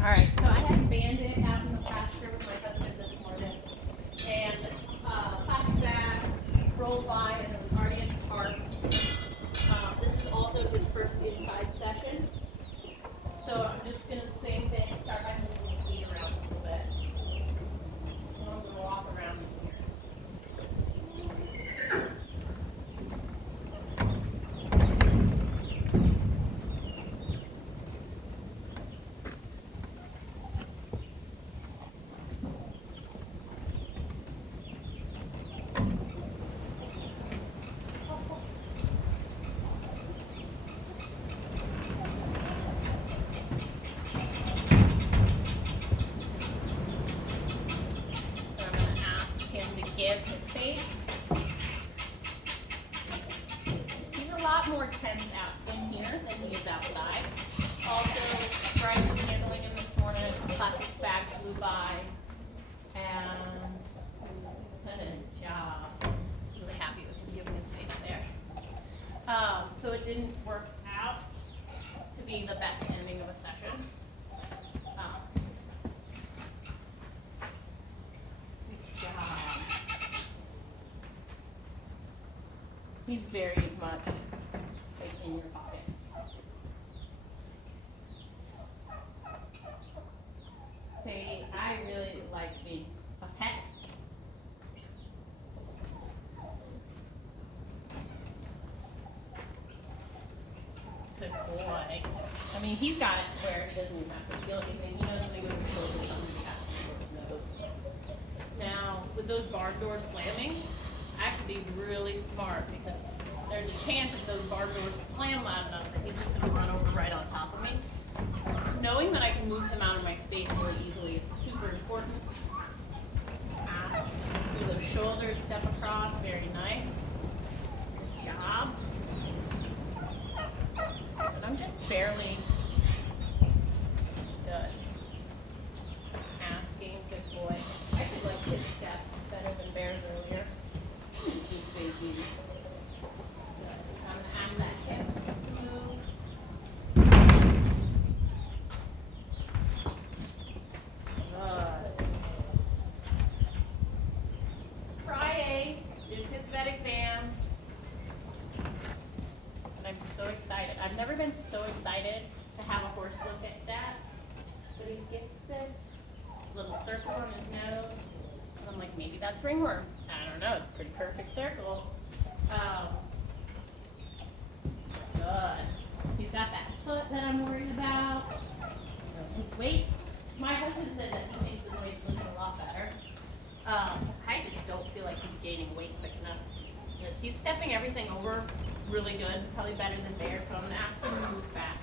All right, so I had Bandit out in the pasture with my husband this morning, and the plastic bag rolled by and it was already in the park. This is also his first inside session, so I'm just gonna same thing, start by moving his feet around a little bit. And I'm gonna walk around in here. And I'm gonna ask him to give his face. He's a lot more tense out in here than he is outside. Also, Bryce was handling him this morning, a plastic bag flew by, and good job. I was really happy with him giving his face there. So it didn't work out to be the best ending of a session. Good job. He's very much like in your pocket. Say, I really like being a pet. Good boy. I mean, he's got it to where he doesn't even have to feel anything. He knows when they go to the shoulders, I'm going to ask him to go to his nose. Now, with those barn doors slamming, I have to be really smart because there's a chance if those barn doors slam loud enough that he's just going to run over right on top of me. Knowing that I can move him out of my space really easily is super important. Ask through those shoulders, step across, very nice. Good job. But I'm just barely good. Asking, good boy. I actually liked his step better than Bear's earlier. Good baby. Good. I'm gonna ask that hip to move. Good. Friday is his vet exam. And I'm so excited. I've never been so excited to have a horse look at that. But he gets this little circle on his nose. And I'm like, maybe that's ringworm. I don't know. It's a pretty perfect circle. Good. He's got that foot that I'm worried about. His weight. My husband said that he thinks his weight is looking a lot better. I just don't feel like he's gaining weight quick enough. You know, he's stepping everything over really good, probably better than Bear, so I'm going to ask him to move back.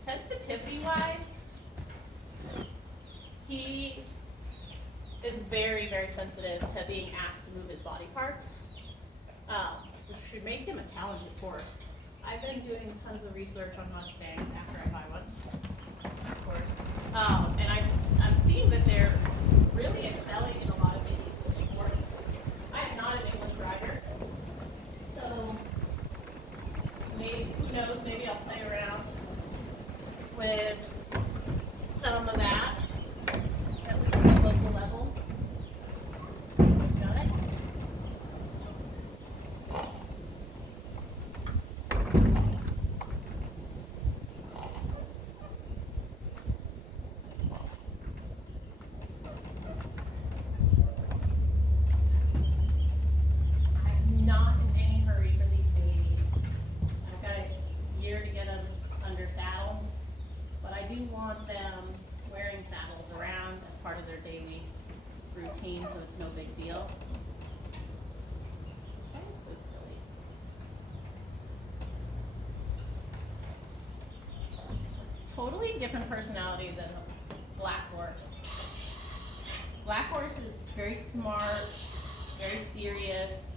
Sensitivity-wise, he is very, very sensitive to being asked to move his body parts, which should make him a talented horse. I've been doing tons of research on Mustangs after I buy one, of course, and I'm seeing that they're really excelling in a lot of baby sports. I'm not an English rider, so maybe, who knows, maybe I'll play around with some of that, at least at local level. Got it? I'm not in any hurry for these babies. I've got a year to get them under saddle, but I do want them wearing saddles around as part of their daily routine, so it's no big deal. That is so silly. Totally different personality than a black horse. Black horse is very smart, very serious.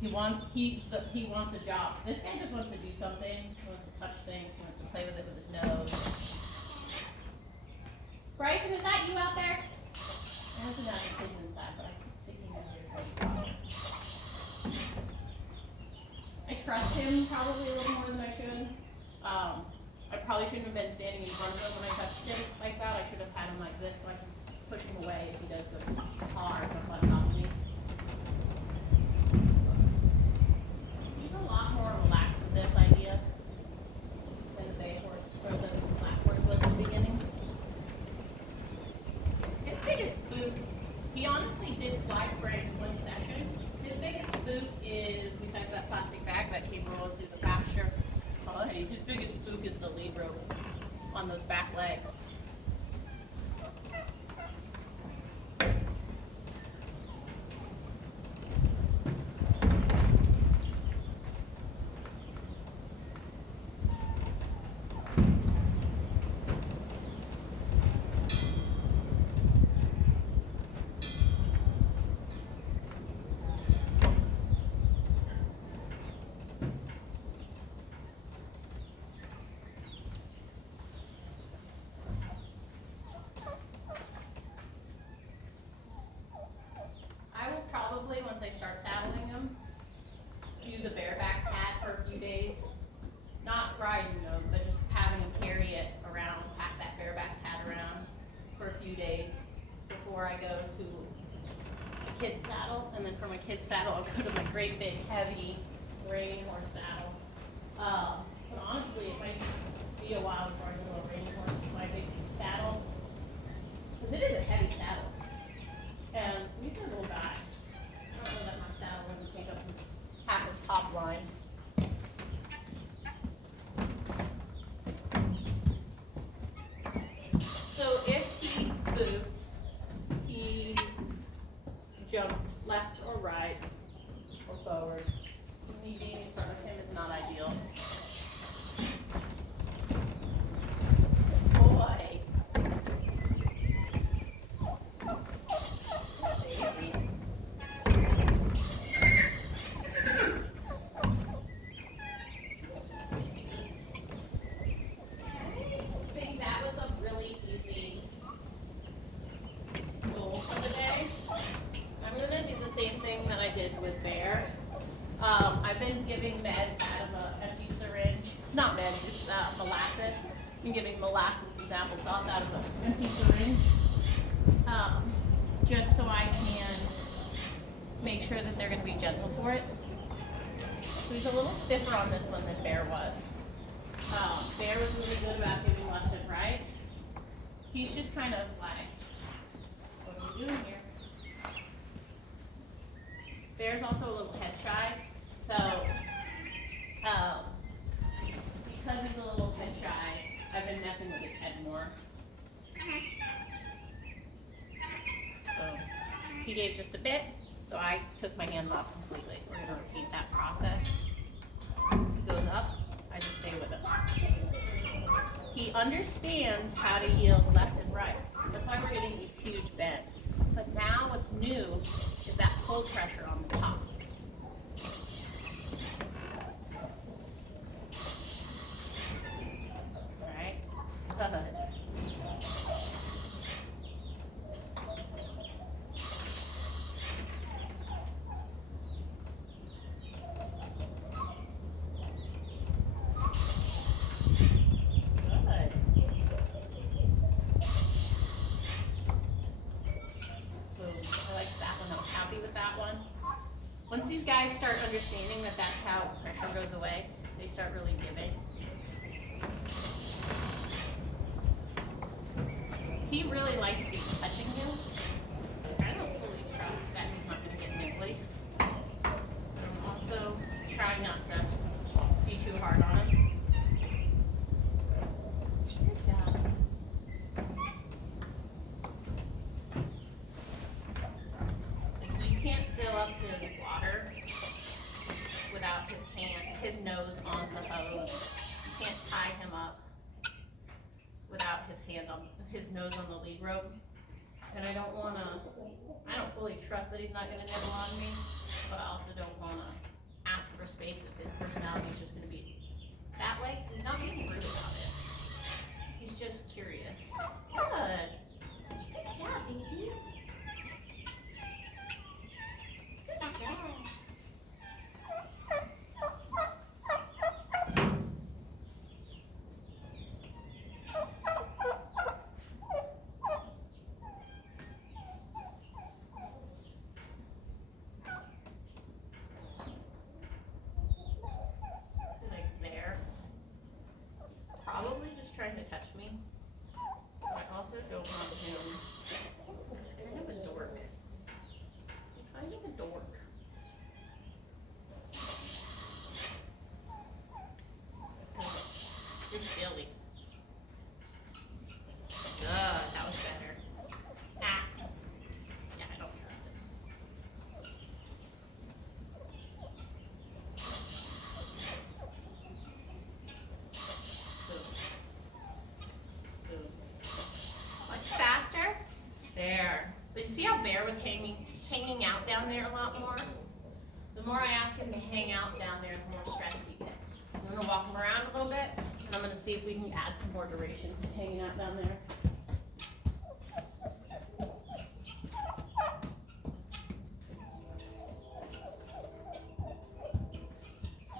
He wants a job. This guy just wants to do something. He wants to touch things. He wants to play with it with his nose. Bryson, is that you out there? It hasn't got any kids inside, but I keep thinking that there's like trust him probably a little more than I should. I probably shouldn't have been standing in front of him when I touched him like that. I should have had him like this so I can push him away if he does go hard up on top of me. He's a lot more relaxed with this idea than the bay horse or the black horse was in the beginning. His biggest spook, he honestly did fly spray in one session. His biggest spook is, besides that plastic bag that came rolling through the pasture, his biggest spook is the lead rope on those back legs. Once I start saddling them, use a bareback pad for a few days. Not riding them, but just having them carry it around, pack that bareback pad around for a few days before I go to a kid's saddle. And then for my kid's saddle, I'll go to my great big heavy reining horse saddle. But honestly, it might be a while before I go to a reining horse, my big saddle. Because it is a heavy saddle. And these are little guys. I don't know that my saddle wouldn't take up half his top line. So if he spooked, he jumped left or right or forward. Me being in front of him is not ideal. Boy. I've been giving meds out of an empty syringe. It's not meds, it's molasses. I've been giving molasses and applesauce out of an empty syringe, just so I can make sure that they're going to be gentle for it. So he's a little stiffer on this one than Bear was. Bear was really good about giving left and right. He's just kind of like, what are we doing here? Bear's also a little head shy, so because he's a little head shy, I've been messing with his head more. So he gave just a bit, so I took my hands off completely. We're going to repeat that process. He goes up, I just stay with him. He understands how to yield left and right. That's why we're getting these huge bends. But now what's new is that pull pressure on the top. All right, good. Once these guys start understanding that that's how pressure goes away, they start really giving. He really likes to be touching you. I don't fully trust that he's not going to get nipply. I'm also trying not to be too hard on him. Good job. Like, you can't fill up his water without his nose on the hose. You can't tie him up without his nose on the lead rope. And I don't fully trust that he's not gonna nibble on me, but I also don't wanna ask for space if his personality is just gonna be that way, because he's not being rude about it. He's just curious. Good. Good job, baby. Good job. down there a lot more. The more I ask him to hang out down there, the more stressed he gets. I'm gonna walk him around a little bit, and I'm gonna see if we can add some more duration to hanging out down there.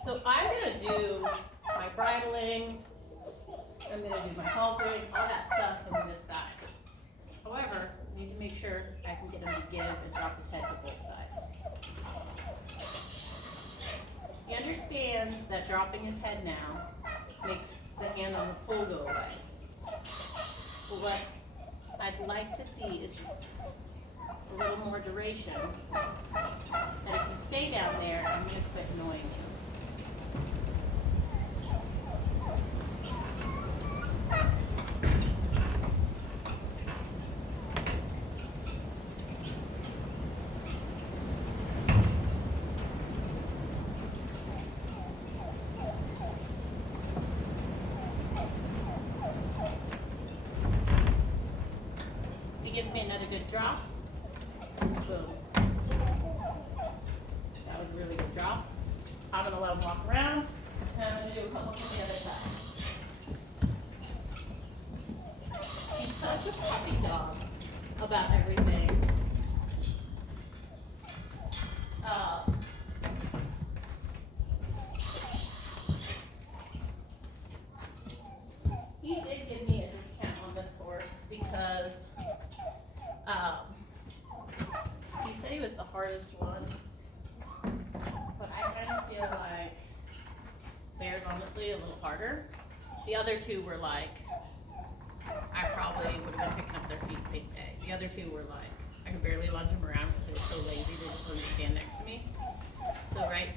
So I'm gonna do my bridling, I'm gonna do my haltering, all that stuff on this side. However, I need to make sure I can get him to give and drop his head to both sides. He understands that dropping his head now makes the hand on the pull go away. But what I'd like to see is just a little more duration. And if you stay down there, I'm gonna quit annoying you. He gives me another good drop. Boom. That was a really good drop. I'm gonna let him walk around, and I'm gonna do a couple from the other side. He's such a puppy dog about everything. He did give me a discount on this horse because he said he was the hardest one, but I kind of feel like Bear's honestly a little harder. The other two were like, I probably would have been picking up their feet same day. The other two were like, I could barely lunge them around because they were so lazy, they just wanted to stand next to me. So right,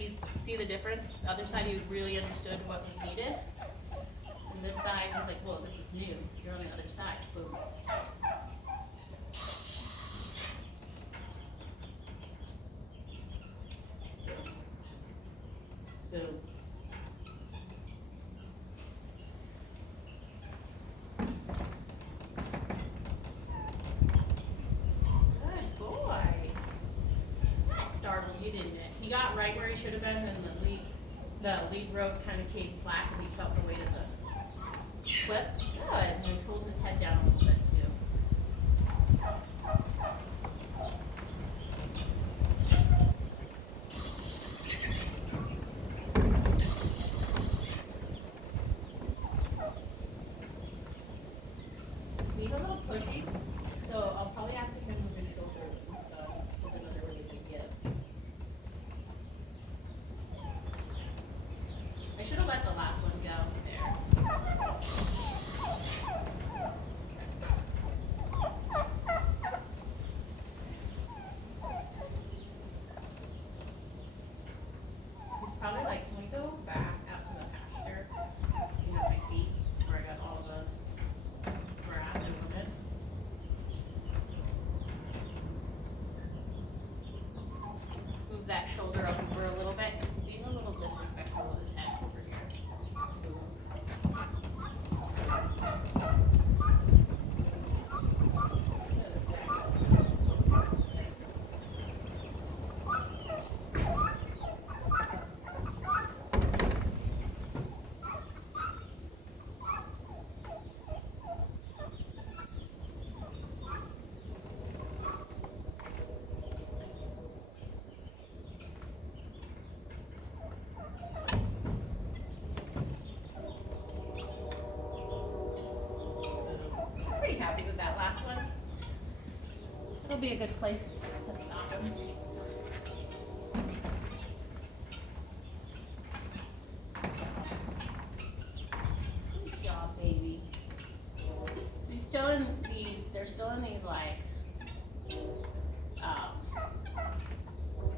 see the difference? The other side, he really understood what was needed. And this side, he's like, whoa, this is new. You're on the other side. Boom. Boom. Good boy. That startled you, didn't it? He got right where he should have been, and the lead rope kind of came slack, and he felt the weight of the clip. Good. And he's holding his head down a little bit too. He's a little pushy, so I'll probably ask him to move his shoulder with another really big give. I should have let the last one go there. He's probably like, can we go back out to the pasture? You know, my feet, where I got all the grass and women. Move that shoulder up over a little bit, because he's being a little disrespectful with his head over here. Pretty happy with that last one. It'll be a good place to stop him. Good job, baby. So he's still in they're still in these like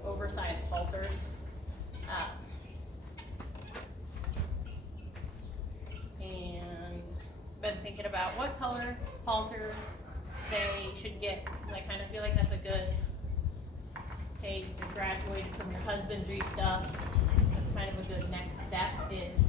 oversized halters. And been thinking about what color halter they should get, because I kind of feel like that's a good, hey, you graduated from your husbandry stuff. That's kind of a good next step is